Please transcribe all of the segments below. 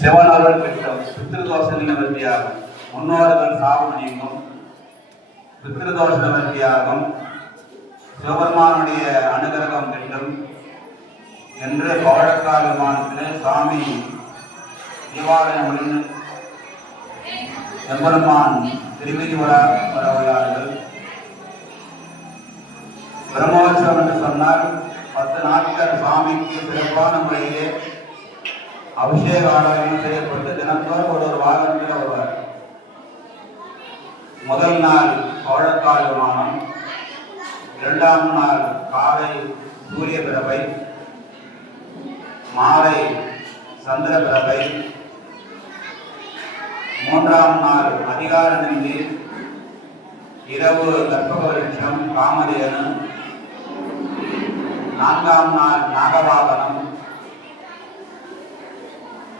சிவனவர் திட்டம் பித்திருதோஷ நிவர்த்தியாகும். முன்னோர்கள் சாபம் நீங்கும். பித்திருதோஷ நிவர்த்தியாகும். சிவபெருமானுடைய அனுகிரகம் திட்டம் என்று பவழக்கால் விமானத்தில் சாமி தீபாவளி முடிந்து எம்பெருமான் திருமதி வரவுள்ளார்கள். பிரம்மோற்சவம் என்று சொன்னால் 10 நாட்கள் சாமிக்கு சிறப்பான முறையிலே அபிஷேக ஆராதனை செய்யப்பட்டு தினத்தோறும் ஒரு வாகனத்தில் வருவார். முதல் நாள் பவழக்கால் விமானம், 2ஆம் நாள் காலை சூரிய பிரபை, மாலை சந்திர பிரபை, 3ஆம் நாள் அதிகார நிந்தி, இரவு கற்பக விருட்சம் காமதேனு, 4ஆம் நாள் நாகவாகனம்,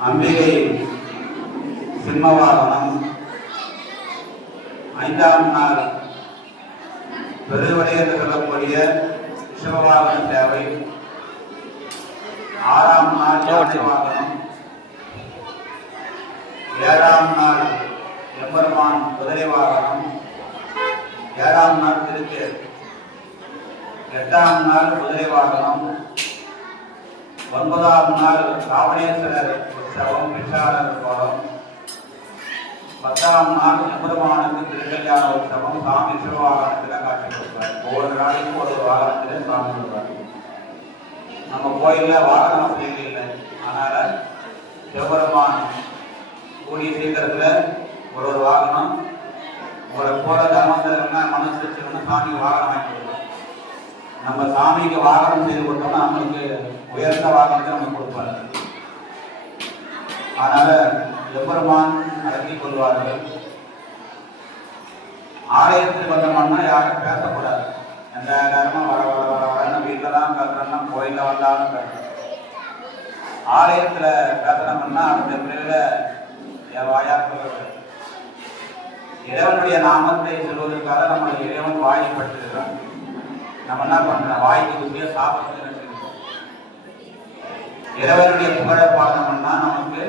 அம்பிகை சிம்மவாகனம், 5ஆம் நாள் பெருவடை என்று சொல்லக்கூடிய சிவவாகன சேவை, 6ஆம் நாள் வாகனம், 7ஆம் நாள் எம்பெருமான் குதிரை வாகனம், 7ஆம் நாள் திருத்தேர், 8ஆம் நாள் குதிரை வாகனம், 9ஆம் நாள் ராவணேஸ்வரர் உற்சவம் பிச்சாரர் கோலம், 10ஆம் நாள் எம்பெருமானுக்கு திருக்கல்யாண உற்சவம் சாமி சிவவாகனத்தில் காட்சி கொடுப்பார். ஒவ்வொரு நாளைக்கும் ஒரு வாகனத்தில் சாமி கொடுப்பார். நம்ம கோயிலில் வாகன வசதிகள் இல்லை. அதனால சிவபெருமான் கூடிய சீக்கிரத்தில் ஒரு வாகனம் உங்களை போல தர்மந்தரம்னா மனசு வச்சுக்கணும் சாமி வாகனம் வாங்கி கொடுக்கும். நம்ம சாமிக்கு வாகனம் செய்து கொடுத்தோம்னா நம்மளுக்கு உயர்ந்த வாகனத்தை நமக்கு கொடுப்பாரு. அதனால எம்பெருமான் நடத்தி கொள்வார்கள். ஆலயத்துக்கு வந்தோம்னா யாரும் பேசக்கூடாது. எந்த நேரமும் வர வர வர வரன்னு வீட்டில் தான் பேசுறோம்னா கோயிலில் வந்தாலும் பேசுறோம். ஆலயத்தில் பேசுறோம்னா அந்த பிள்ளைகளை என் வாயால் சொல்றது. இறைவனுடைய நாமத்தை சொல்வதற்காக நம்ம இறைவன் வாய்ப்பட்டிருக்கிறோம். நம்ம என்ன பண்றோம்? வாய்க்கு உரிய சாப்பிட்டு இறைவனுடைய புகழை பாடணும்னா நமக்கு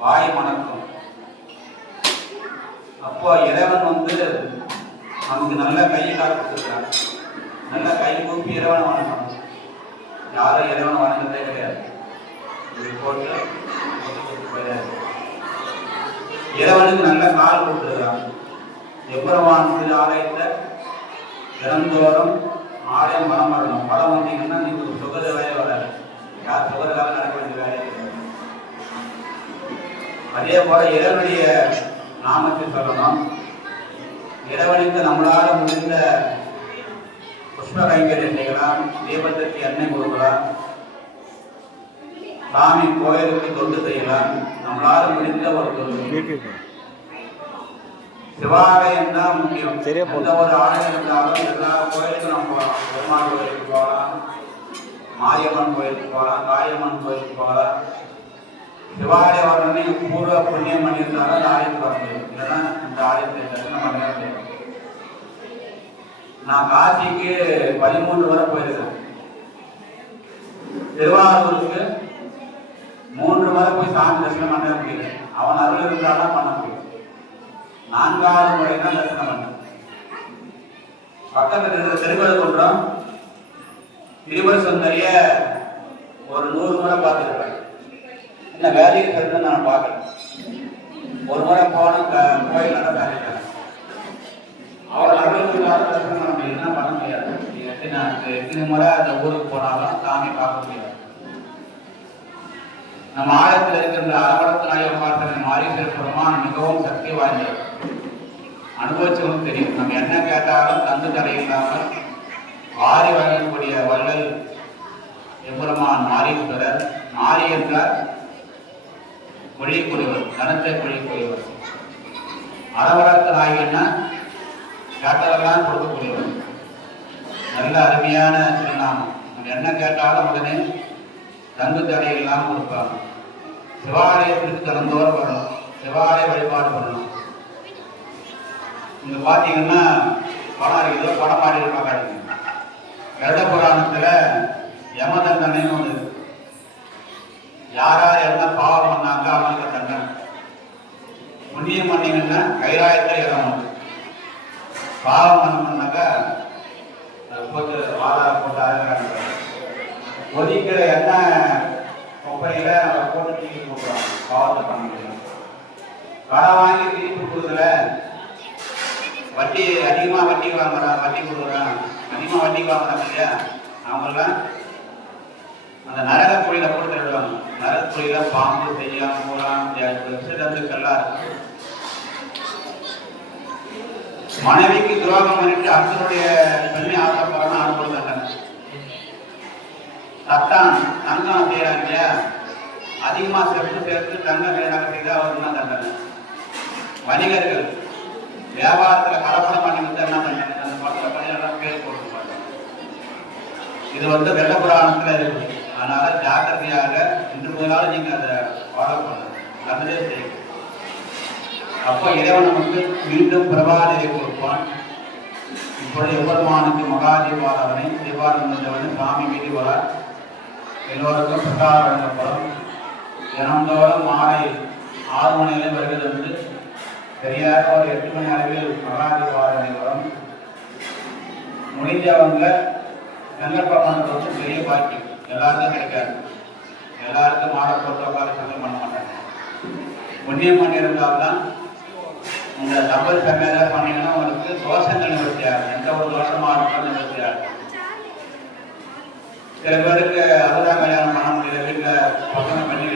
வாய் மணக்கும். அப்போ இறைவன் நமக்கு நல்ல கையை காத்துருக்காங்க. நல்ல கை கூப்பி இறைவனை வணங்கணும். யாரும் இறைவனை வணங்குறதே கிடையாது. போட்டு இறைவனுக்கு நல்ல கால் கொடுத்துருக்காங்க. எம்பெருமான் திரு ஆலயத்தை தினந்தோறும் ஆலயம் வளம் வரணும். வளம் வந்தீங்கன்னா நீங்க சுகத வேலை வராது. யார் சுகதகாலம் நடக்க வேண்டிய வேலையை. அதே போல இறைவனுடைய நாமத்தை சொல்லணும். இறைவனுக்கு நம்மளால முடிந்த புஷ்ப கைங்கரியம் செய்யலாம். தீபத்திற்கு எண்ணெய் கொடுக்கலாம். சாமி கோயிலுக்கு தொண்டு செய்யலாம். நம்மளால முடிந்த ஒரு தொண்டு. சிவாலயம் தான் முக்கியம். எந்த ஒரு ஆலயம் இருந்தாலும் எல்லா கோயிலுக்கும் நம்ம போகலாம். பெருமாள் கோயிலுக்கு போகலாம், மாரியம்மன் கோயிலுக்கு போகலாம், காளியம்மன் கோயிலுக்கு போகலாம். சிவாலயம் வரணும்னு பூர்வ புண்ணியம் பண்ணியிருந்தாலும் அந்த ஆலயத்துக்கு வர முடியும். இல்லைன்னா இந்த ஆலயத்தை தரிசனம் பண்ண முடியும். நான் காசிக்கு 13 வரை போயிருக்கேன். திருவாரூருக்கு 3 வரை போய் சாமி தரிசனம் பண்ண முடியல. அவன் அருள் இருந்தால்தான் பண்ண முடியும். 4வது முறை தான் தரிசனம் பண்ணேன். பக்கத்தில் இருக்கிற திருக்கழுக்குன்றம் திருவர் சுந்தரிய ஒரு 100 முறை பார்த்துருப்பேன். இந்த வேலையை சேர்ந்து நான் பார்க்கல. ஒரு முறை போன கோயில் நடந்தாங்க. அவர் அறுபது தரிசனம் நம்ம என்ன பண்ண முடியாது. நான் எத்தனை முறை அந்த ஊருக்கு போனாலும் சாமி பார்க்க முடியாது. நம்ம ஆலயத்தில் இருக்கின்ற அரவணத்து நாயகம் பார்த்தனை மாரீஸ்வரர் பெருமான் மிகவும் சக்தி வாய்ந்தவர். அனுபவிச்சவங்க தெரியும். நம்ம என்ன கேட்டாலும் தந்து தடை இல்லாமல் வாரி வழங்கக்கூடிய வள்ளல் எம்பெருமான் மாரீஸ்வரர். மாரி என்றால் பொழியக்கூடியவர், கனத்தை பொழியக்கூடியவர். அரவணத்து நாயகன்னா கேட்டதெல்லாம் கொடுக்கக்கூடியவர். நல்ல அருமையான திருநாமம். நம்ம என்ன கேட்டாலும் உடனே தங்கு தடை இல்லாமல் கொடுப்பாங்க. சிவாலயத்திற்கு தினந்தோறும் வரணும். சிவாலய வழிபாடு பண்ணணும். இங்க பாத்தீங்கன்னா படம் இருக்குது. படம் மாறி பார்க்காதீங்க. கருட புராணத்துல யமதண்டனைன்னு ஒன்று. யார் யார் என்ன பாவம் பண்ணாங்க அவங்க புண்ணியம் பண்ணீங்கன்னா கைலாயத்தில் இடம் உண்டு. பாவம் பண்ணோம்னாக்கா போட்டு வாழை போட்டு அரைக்கிறாங்க. ஒதிக்கிற எண்ணெய் கொப்பையில அதை போட்டு தூக்கி போடுறாங்க. பாவத்தை பண்ண முடியும். கடை வாங்கி திருப்பி கொடுக்கல, வட்டி அதிகமாக வட்டி வாங்குறான், வட்டி கொடுக்குறான், அதிகமாக வட்டி வாங்குறாங்க இல்லையா, அவங்கெல்லாம் அந்த நரக குழியில போட்டு தருவாங்க. நரக குழியில பாம்பு செய்யாம போலாம் சிறந்துக்கெல்லாம் இருக்கு. மனைவிக்கு துரோகம் பண்ணிட்டு அர்த்தனுடைய பெண்ணை ஆசைப்படுறான்னு அனுபவம் தண்டனை. சத்தான் தங்கம் செய்யறாங்க இல்லையா, அதிகமா சேர்த்து தங்கம் செய்யறாங்க செய்தா அவருக்கு தான் தண்டனை. வணிகர்கள் வியாபாரத்துல கலப்படம் பண்ணி வந்து என்ன பண்ணாங்க, அந்த படத்துல பணியெல்லாம் பேர் போட்டுருப்பாங்க. இது வந்து வெள்ள புராணத்துல இருக்கு. அதனால ஜாக்கிரதையாக இன்று முதலாவது நீங்க அதை ஃபாலோ பண்ணணும், அதுவே செய்யும். அப்போ இறைவன் நமக்கு மீண்டும் பிரபாதையை கொடுப்பான். இப்பொழுது எவ்வளவானுக்கு மகாதீபாராதனை தீபாரம்பவனை சாமி மீதி வர எல்லோருக்கும் பிரசாரம் வழங்கப்படும். தினந்தோறும் மாலை 6 மணியிலும் வருகிறது. சரியாக ஒரு 8 மணி அளவில் மகாதீபாராதனை வரும். முடிஞ்சவங்க சங்கல்பம் பண்ணுறது வந்து பெரிய பாக்கியம். எல்லாருக்கும் கிடைக்காது. எல்லாருக்கும் மாலை போட்டோக்காக சங்கம் பண்ண மாட்டாங்க. புண்ணியம் பண்ணியிருந்தால்தான் இந்த தம்பல் சமையல பண்ணீங்கன்னா உங்களுக்கு தோஷங்கள் நிவர்த்தியாகும். எந்த ஒரு தோஷமாக இருந்தாலும் நிவர்த்தியாகும். சில பேருக்கு அதுதான் கல்யாணம் பண்ண முடியல, வீட்டில் பசங்க பண்ணி